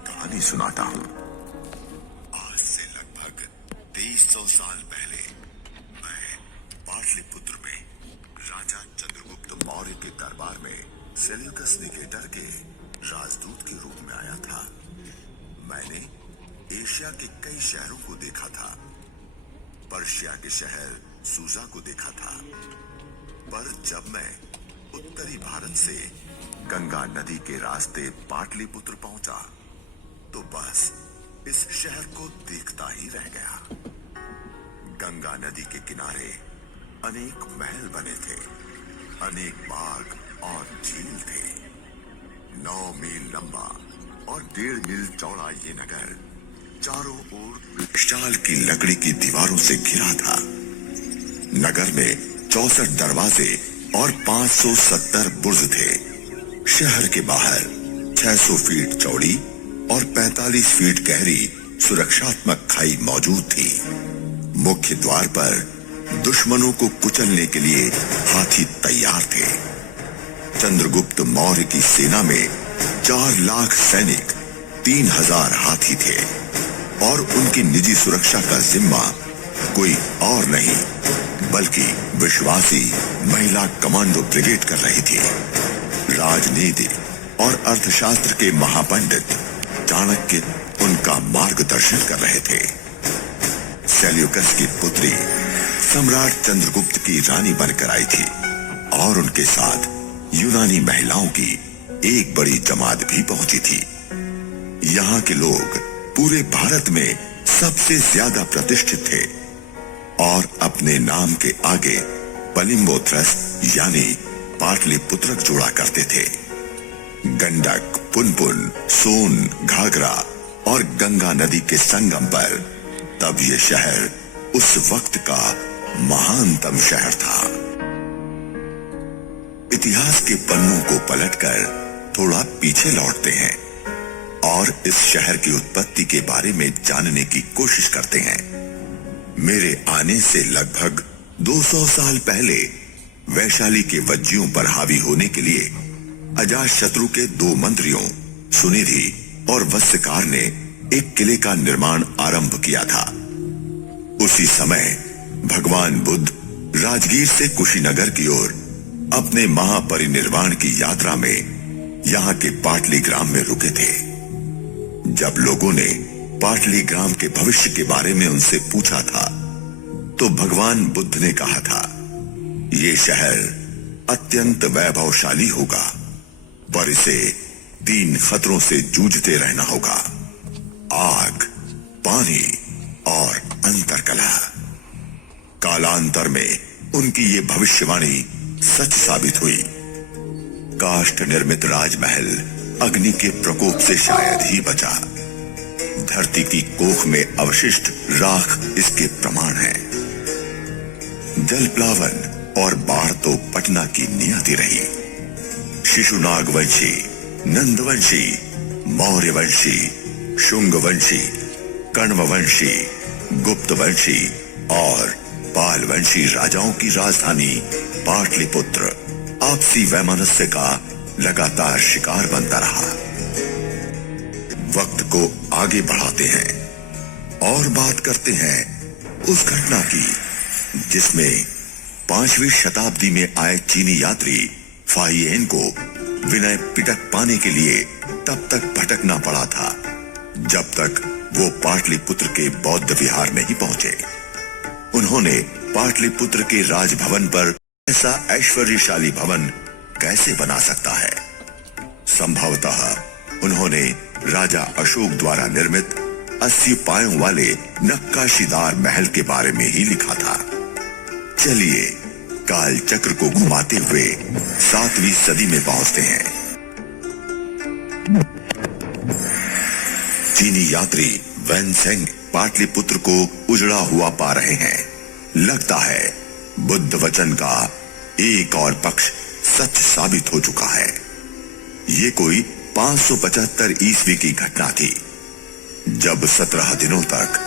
कहानी सुनाता हूँ। आज से लगभग 2300 साल पहले मैं पाटलिपुत्र में राजा चंद्रगुप्त मौर्य के दरबार में सेल्यूकस निकेटर के राजदूत के रूप में आया था। मैंने एशिया के कई शहरों को देखा था। पर्शिया के शहर सूजा को देखा था, पर जब मैं उत्तरी भारत से गंगा नदी के रास्ते पाटलिपुत्र पहुंचा तो बस इस शहर को देखता ही रह गया। गंगा नदी के किनारे अनेक महल बने थे, अनेक बाग और झील थे। 9 मील लंबा और 1.5 मील चौड़ा ये नगर चारों ओर विशाल की लकड़ी की दीवारों से घिरा था। नगर में 64 दरवाजे और 570 बुर्ज थे। शहर के बाहर 600 फीट चौड़ी और 45 फीट गहरी सुरक्षात्मक खाई मौजूद थी। मुख्य द्वार पर दुश्मनों को कुचलने के लिए हाथी तैयार थे। चंद्रगुप्त मौर्य की सेना में 4 लाख सैनिक, 3000 हाथी थे और उनकी निजी सुरक्षा का जिम्मा कोई और नहीं बल्कि विश्वासी महिला कमांडो ब्रिगेड कर रही थी। राजनीति और अर्थशास्त्र के महापंडित चाणक्य उनका मार्गदर्शन कर रहे थे। सेल्यूकस की पुत्री सम्राट चंद्रगुप्त की रानी बनकर आई थी और उनके साथ यूनानी महिलाओं की एक बड़ी जमात भी पहुंची थी। यहाँ के लोग पूरे भारत में सबसे ज्यादा प्रतिष्ठित थे और अपने नाम के आगे पलिम्बोथ्रस यानी पाटलिपुत्रक जोड़ा करते थे। गंडक, पुनपुन, सोन, घाघरा और गंगा नदी के संगम पर तब ये शहर उस वक्त का महानतम शहर था। इतिहास के पन्नों को पलटकर थोड़ा पीछे लौटते हैं और इस शहर की उत्पत्ति के बारे में जानने की कोशिश करते हैं। मेरे आने से लगभग 200 साल पहले वैशाली के वज्जियों पर हावी होने के लिए अजातशत्रु के 2 मंत्रियों सुनिधि और वत्सकार ने एक किले का निर्माण आरंभ किया था। उसी समय भगवान बुद्ध राजगीर से कुशीनगर की ओर अपने महापरिनिर्वाण की यात्रा में यहाँ के पाटली ग्राम में रुके थे। जब लोगों ने पाटली ग्राम के भविष्य के बारे में उनसे पूछा था तो भगवान बुद्ध ने कहा था, ये शहर अत्यंत वैभवशाली होगा पर इसे 3 खतरों से जूझते रहना होगा, आग, पानी और अंतरकलह। कालांतर में उनकी ये भविष्यवाणी सच साबित हुई। काष्ठ निर्मित राजमहल अग्नि के प्रकोप से शायद ही बचा। धरती की कोख में अवशिष्ट राख इसके प्रमाण है। जलप्लावन और बाढ़ तो पटना की नियति रही। शिशुनाग वंशी, नंदवंशी, मौर्यवंशी, शुंगवंशी, कण्ववंशी, गुप्तवंशी और पालवंशी राजाओं की राजधानी पाटलिपुत्र आपसी वैमनस्य का लगातार शिकार बनता रहा। वक्त को आगे बढ़ाते हैं और बात करते हैं उस घटना की जिसमें 5वीं शताब्दी में आए चीनी यात्री फाहियेन को विनय पिटक पाने के लिए तब तक भटकना पड़ा था जब तक वो पाटलिपुत्र के बौद्ध विहार नहीं पहुंचे। उन्होंने पाटलिपुत्र के राजभवन पर ऐसा ऐश्वर्यशाली भवन कैसे बना सकता है? संभवतः उन्होंने राजा अशोक द्वारा निर्मित 80 पायों वाले नक्काशीदार महल के बारे में ही लिखा था। चलिए काल चक्र को घुमाते हुए 7वीं सदी में पहुंचते हैं। चीनी यात्री वैनसेंग पाटलिपुत्र को उजड़ा हुआ पा रहे हैं। लगता है बुद्ध वचन का एक और पक्ष सच साबित हो चुका है। ये कोई 575 ईस्वी की घटना थी, जब 17 दिनों तक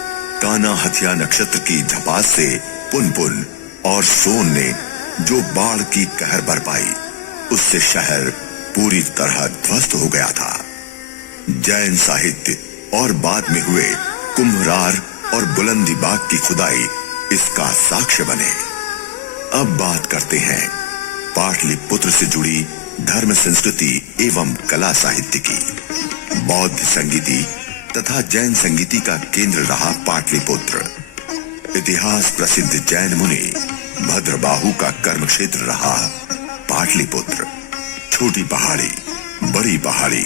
काना हथिया नक्षत्र की झपास से पुनपुन और सोन ने जो बाढ़ की कहर बरपाई, उससे शहर पूरी तरह ध्वस्त हो गया था। जैन साहित्य और बाद में हुए कुम्भरार और बुलंदी बाग की खुदाई इसका साक्ष्य बने। अब बात करते हैं पाटलिपुत्र से जुड़ी धर्म संस्कृति एवं कला साहित्य की। बौद्ध संगीति तथा जैन संगीति का केंद्र रहा पाटलिपुत्र। इतिहास प्रसिद्ध जैन मुनि भद्रबाहु का कर्म क्षेत्र रहा पाटलिपुत्र। छोटी पहाड़ी, बड़ी पहाड़ी,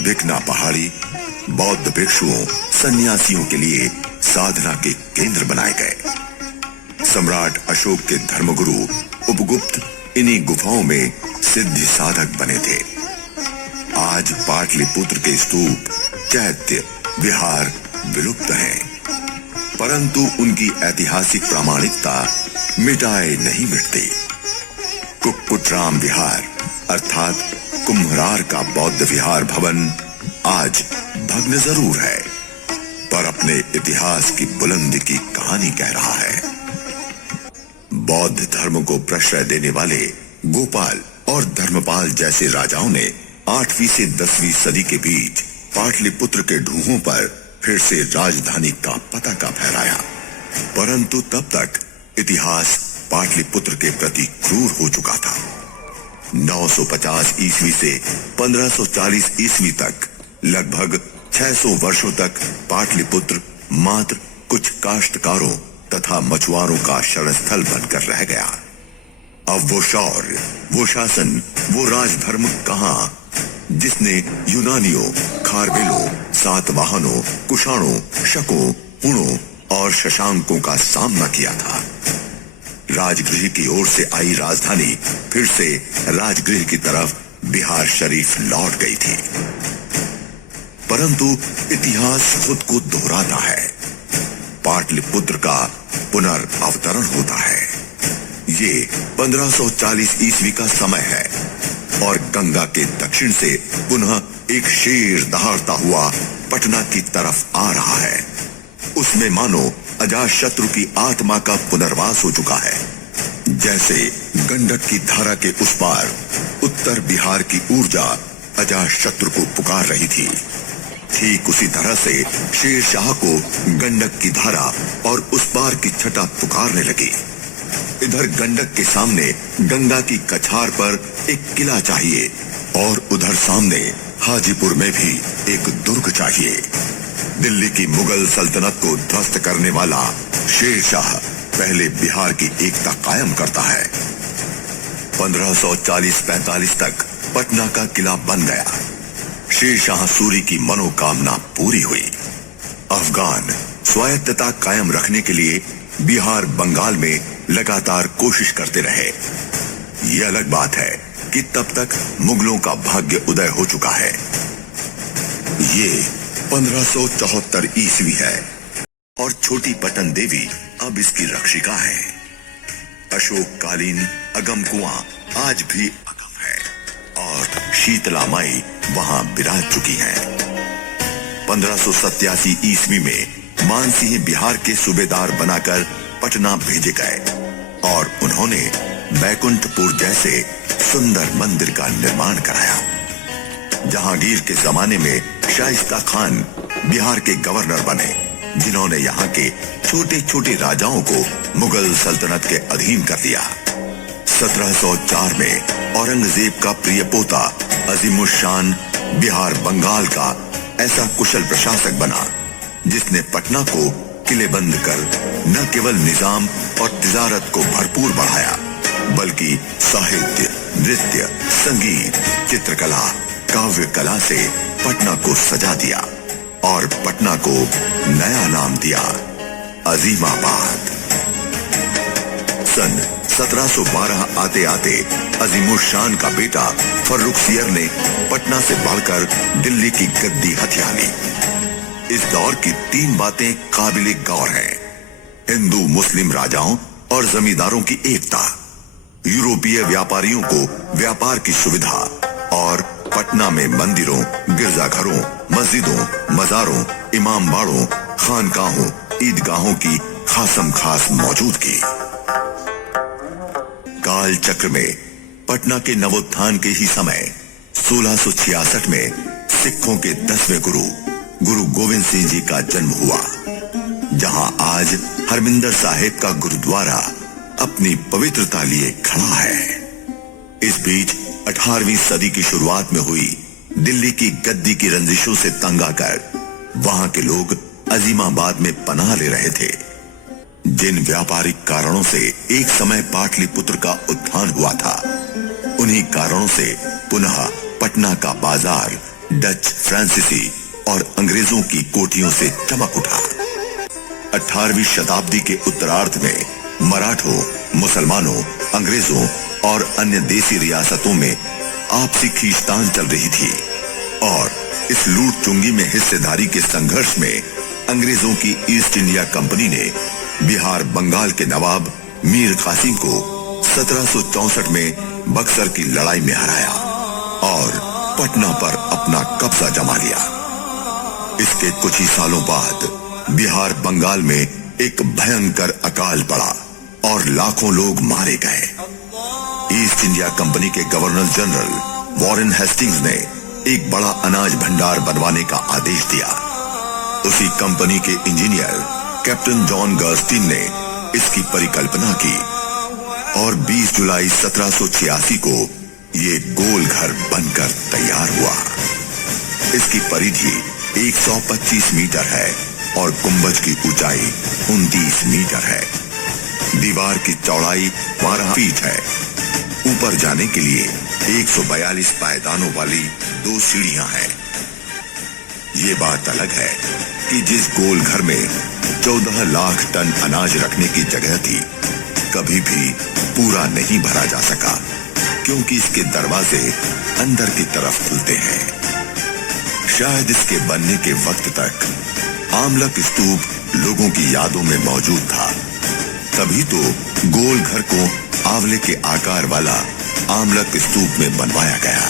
भिकना पहाड़ी बौद्ध भिक्षुओं सन्यासियों के लिए साधना के केंद्र बनाए गए। सम्राट अशोक के धर्मगुरु उपगुप्त इन्हीं गुफाओं में सिद्धि साधक बने थे। आज पाटलिपुत्र के स्तूप, चैत्य, विहार विलुप्त हैं, परंतु उनकी ऐतिहासिक प्रामाणिकता मिटाए नहीं मिटती। कुक्कुटराम विहार अर्थात कुम्भरार का बौद्ध विहार भवन आज भग्न जरूर है, पर अपने इतिहास की बुलंदी की कहानी कह रहा है। बौद्ध धर्म को प्रश्रय देने वाले गोपाल और धर्मपाल जैसे राजाओं ने 8वीं से 10वीं सदी के बीच पाटलिपुत्र के ढूंढों पर फिर से राजधानी का पताका फहराया, परंतु तब तक इतिहास पाटलिपुत्र के प्रति क्रूर हो चुका था। 950 ईस्वी से 1540 ईस्वी तक लगभग 600 वर्षों तक पाटलिपुत्र मात्र कुछ काश्तकारों तथा मछुआरों का शरणस्थल बनकर रह गया। अब वो शौर्य, वो शासन, वो राजधर्म कहां, जिसने यूनानियों, खारवेलों, सातवाहनों, कुषाणों, शकों, हुणों और शशांकों का सामना किया था। राजगृह की ओर से आई राजधानी फिर से राजगृह की तरफ बिहार शरीफ लौट गई थी, परंतु इतिहास खुद को दोहराता है। पाटलिपुत्र का पुनर्अवतरण होता है। ये 1540 ईस्वी का समय है और गंगा के दक्षिण से पुनः एक शेर दहाड़ता हुआ पटना की तरफ आ रहा है। उसमें मानो अजातशत्रु की आत्मा का पुनर्वास हो चुका है। जैसे गंडक की धारा के उस पार उत्तर बिहार की ऊर्जा अजातशत्रु को पुकार रही थी, ठीक उसी तरह से शेरशाह को गंडक की धारा और उस पार की छटा पुकारने लगी। इधर गंडक के सामने गंगा की कछार पर एक किला चाहिए और उधर सामने हाजीपुर में भी एक दुर्ग चाहिए। दिल्ली की मुगल सल्तनत को ध्वस्त करने वाला शेरशाह पहले बिहार की एकता कायम करता है। 1540-45 तक पटना का किला बन गया। शेरशाह सूरी की मनोकामना पूरी हुई। अफगान स्वायत्तता कायम रखने के लिए बिहार बंगाल में लगातार कोशिश करते रहे। यह अलग बात है कि तब तक मुगलों का भाग्य उदय हो चुका है। ये 1574 ईस्वी है और छोटी पटन देवी अब इसकी रक्षिका है। अशोक कालीन अगम कुआं आज भी अगम है और शीतला माई वहां विराज चुकी है। 1587 ईस्वी में मानसिंह बिहार के सूबेदार बनाकर पटना भेजे गए और उन्होंने बैकुंठपुर जैसे सुंदर मंदिर का निर्माण कराया। जहांगीर के जमाने में शाइस्ता खान बिहार के गवर्नर बने, जिन्होंने यहाँ के छोटे छोटे राजाओं को मुगल सल्तनत के अधीन कर दिया। 1704 में औरंगजेब का प्रिय पोता अजीमुशान बिहार बंगाल का ऐसा कुशल प्रशासक बना, जिसने पटना को किलेबंद कर न केवल निजाम और तिजारत को भरपूर बढ़ाया, बल्कि साहित्य, नृत्य, संगीत, चित्रकला, काव्य कला से पटना को सजा दिया और पटना को नया नाम दिया, अजीमाबाद। सन 1712 आते आते अजीमुशान का बेटा फर्रुखसियर ने पटना से बढ़कर दिल्ली की गद्दी हथिया ली। इस दौर की 3 बातें काबिले गौर हैं: हिंदू मुस्लिम राजाओं और जमींदारों की एकता, यूरोपीय व्यापारियों को व्यापार की सुविधा और पटना में मंदिरों, गिरजाघरों, मस्जिदों, मजारों, इमाम बाड़ों, खानकाहों, ईदगाहों की खासम खास मौजूदगी। काल चक्र में पटना के नवोत्थान के ही समय 1666 में सिखों के 10वें गुरु गोविंद सिंह जी का जन्म हुआ, जहां आज हरमिंदर साहिब का गुरुद्वारा अपनी पवित्रता लिए खड़ा है। इस बीच 18वीं सदी की शुरुआत में हुई दिल्ली की गद्दी की रंजिशों से तंग आकर वहां के लोग अजीमाबाद में पनाह ले रहे थे। जिन व्यापारिक कारणों से एक समय पाटलिपुत्र का उत्थान हुआ था, उन्हीं कारणों से पुनः पटना का बाजार डच, फ्रांसीसी और अंग्रेजों की कोठियों से चमक उठा। 18वीं शताब्दी के उत्तरार्ध में मराठों, मुसलमानों, अंग्रेजों और अन्य देसी रियासतों में आपसी खींचतान चल रही थी और इस लूट चुंगी में हिस्सेदारी के संघर्ष में अंग्रेजों की ईस्ट इंडिया कंपनी ने बिहार बंगाल के नवाब मीर कासिम को 1764 में बक्सर की लड़ाई में हराया और पटना पर अपना कब्जा जमा लिया। इसके कुछ ही सालों बाद बिहार बंगाल में एक भयंकर अकाल पड़ा और लाखों लोग मारे गए। ईस्ट इंडिया कंपनी के गवर्नर जनरल वॉरेन हेस्टिंग्स ने एक बड़ा अनाज भंडार बनवाने का आदेश दिया। उसी कंपनी के इंजीनियर कैप्टन जॉन गर्स्टीन ने इसकी परिकल्पना की और 20 जुलाई 1786 को ये गोल घर बनकर तैयार हुआ। इसकी परिधि 125 मीटर है और गुंबज की ऊंचाई 29 मीटर है। दीवार की चौड़ाई 12 फीट है। ऊपर जाने के लिए 142 पायदानों वाली 2 सीढ़ियां हैं। ये बात अलग है कि जिस गोल घर में 14 लाख टन अनाज रखने की जगह थी, कभी भी पूरा नहीं भरा जा सका, क्योंकि इसके दरवाजे अंदर की तरफ खुलते हैं। शायद इसके बनने के वक्त तक आमलक स्तूप लोगों की यादों में मौजूद था, तभी तो गोल घर को आंवले के आकार वाला आमलक स्तूप में बनवाया गया।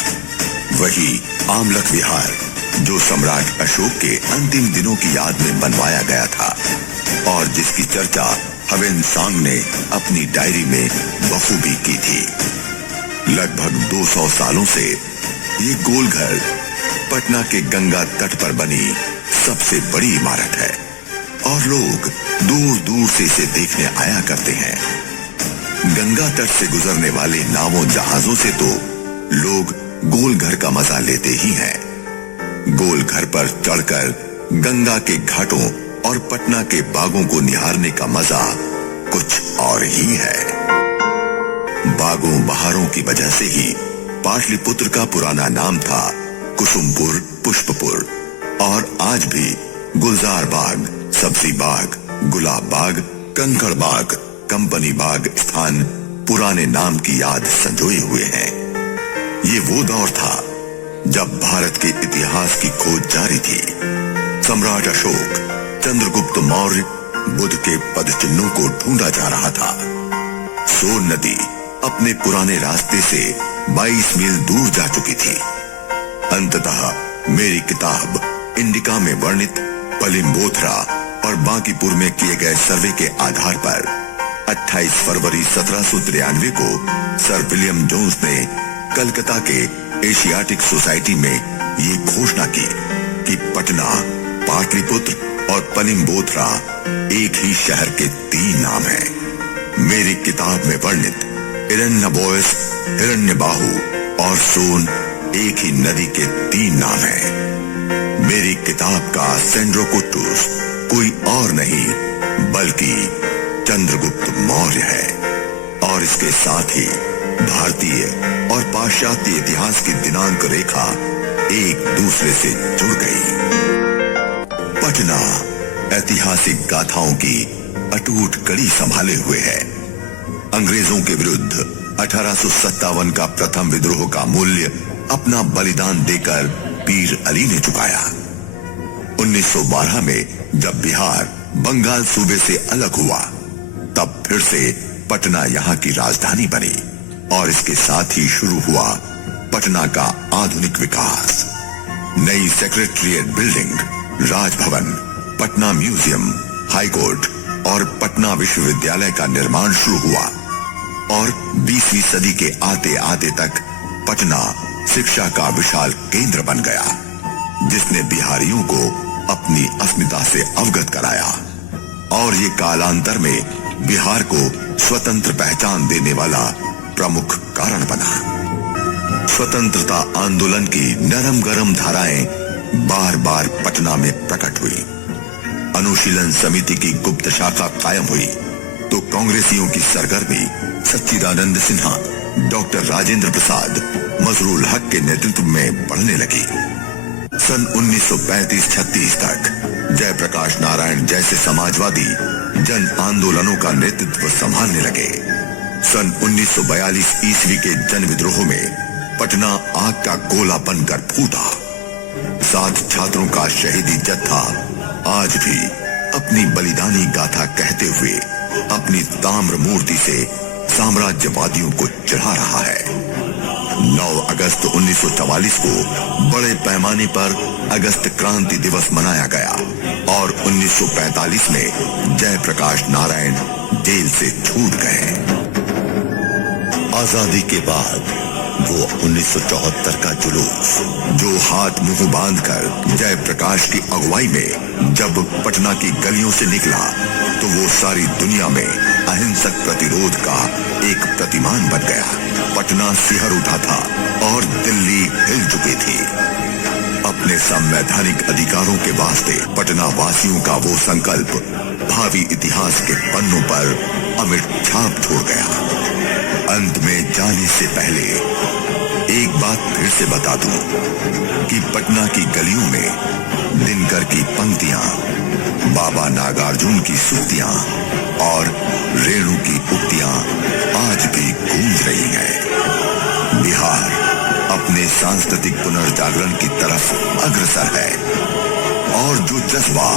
वही आमलक विहार जो सम्राट अशोक के अंतिम दिनों की याद में बनवाया गया था और जिसकी चर्चा ह्वेन-सांग ने अपनी डायरी में बखूबी की थी। लगभग 200 सालों से ये गोल घर पटना के गंगा तट पर बनी सबसे बड़ी इमारत है और लोग दूर दूर से इसे देखने आया करते हैं। गंगा तट से गुजरने वाले नावों जहाजों से तो लोग गोल घर का मजा लेते ही हैं। गोल घर पर चढ़कर गंगा के घाटों और पटना के बागों को निहारने का मजा कुछ और ही है। बागों बहारों की वजह से ही पाटलिपुत्र का पुराना नाम था कुसुमपुर, पुष्पपुर और आज भी गुलजार बाग, सब्जी बाग, गुलाब बाग, कंकड़ बाग, कंपनी बाग स्थान पुराने नाम की याद संजोए हुए हैं। ये वो दौर था जब भारत के इतिहास की खोज जारी थी। सम्राट अशोक, चंद्रगुप्त मौर्य, बुद्ध के पद चिन्हों को ढूंढा जा रहा था। सोन नदी अपने पुराने रास्ते से 22 मील दूर जा चुकी थी। अंततः मेरी किताब इंडिका में वर्णित पलिम्बोथरा और बांकीपुर में किए गए सर्वे के आधार पर 28 फरवरी 1793 को सर विलियम जोन्स ने कलकत्ता के एशियाटिक सोसाइटी में ये घोषणा की कि पटना, पाटलिपुत्र और पलिम्बोथरा एक ही शहर के 3 नाम हैं। मेरी किताब में वर्णित हिरण्यबोयस, हिरण्यबाहु और सोन एक ही नदी के 3 नाम हैं। मेरी किताब का सेंड्रोकुट्टूस कोई और नहीं बल्कि चंद्रगुप्त मौर्य है और इसके साथ ही भारतीय और पाश्चात्य इतिहास की दिनांक रेखा एक दूसरे से जुड़ गई। पटना ऐतिहासिक गाथाओं की अटूट कड़ी संभाले हुए है। अंग्रेजों के विरुद्ध 1857 का प्रथम विद्रोह का मूल्य अपना बलिदान देकर पीर अली ने चुकाया। 1912 में जब बिहार बंगाल सूबे से अलग हुआ, तब फिर से पटना यहाँ की राजधानी बनी। और इसके साथ ही शुरू हुआ पटना का आधुनिक विकास। नई secretariat building, Raj Bhavan, Patna museum, high court और पटना विश्वविद्यालय का निर्माण शुरू हुआ और 20वीं सदी के आते आते तक पटना शिक्षा का विशाल केंद्र बन गया, जिसने बिहारियों को अपनी अस्मिता से अवगत कराया और ये कालांतर में बिहार को स्वतंत्र पहचान देने वाला प्रमुख कारण बना। स्वतंत्रता आंदोलन की नरम गरम धाराएं बार बार पटना में प्रकट हुई। अनुशीलन समिति की गुप्त शाखा कायम हुई तो कांग्रेसियों की सरगर्मी सच्चिदानंद सिन्हा, डॉक्टर राजेंद्र प्रसाद, मजरूल हक के नेतृत्व में बढ़ने लगी। सन 1935-36 तक जयप्रकाश नारायण जैसे समाजवादी जन आंदोलनों का नेतृत्व संभालने लगे। सन 1942 ईस्वी के जन विद्रोह में पटना आग का गोला बनकर फूटा। 7 छात्रों का शहीदी जत्था आज भी अपनी बलिदानी गाथा कहते हुए अपनी ताम्र मूर्ति से साम्राज्यवादियों को चढ़ा रहा है। 9 अगस्त 1944 को बड़े पैमाने पर अगस्त क्रांति दिवस मनाया गया और 1945 में जयप्रकाश नारायण जेल से छूट गए। आजादी के बाद वो 1974 का जुलूस जो हाथ मुंह बांधकर जयप्रकाश की अगुवाई में जब पटना की गलियों से निकला तो वो सारी दुनिया में अहिंसक प्रतिरोध का एक प्रतिमान बन गया। पटना सिहर उठा था और दिल्ली हिल चुकी थी। अपने संवैधानिक अधिकारों के वास्ते पटना वासियों का वो संकल्प भावी इतिहास के पन्नों पर अमिट छाप छोड़ गया। अंत में जाने से पहले एक बात फिर से बता दूं कि पटना की गलियों में दिनकर की पंक्तियां, बाबा नागार्जुन की सूक्तियां और रेणु की उक्तियां आज भी गूंज रही हैं। बिहार अपने सांस्कृतिक पुनर्जागरण की तरफ अग्रसर है और जो जज्बा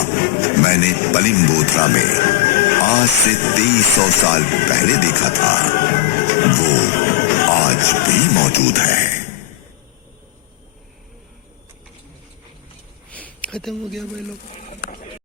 मैंने पलिंगोत्रा में आज से 2300 साल पहले देखा था वो आज भी मौजूद है। खत्म हो गया भाई लोग।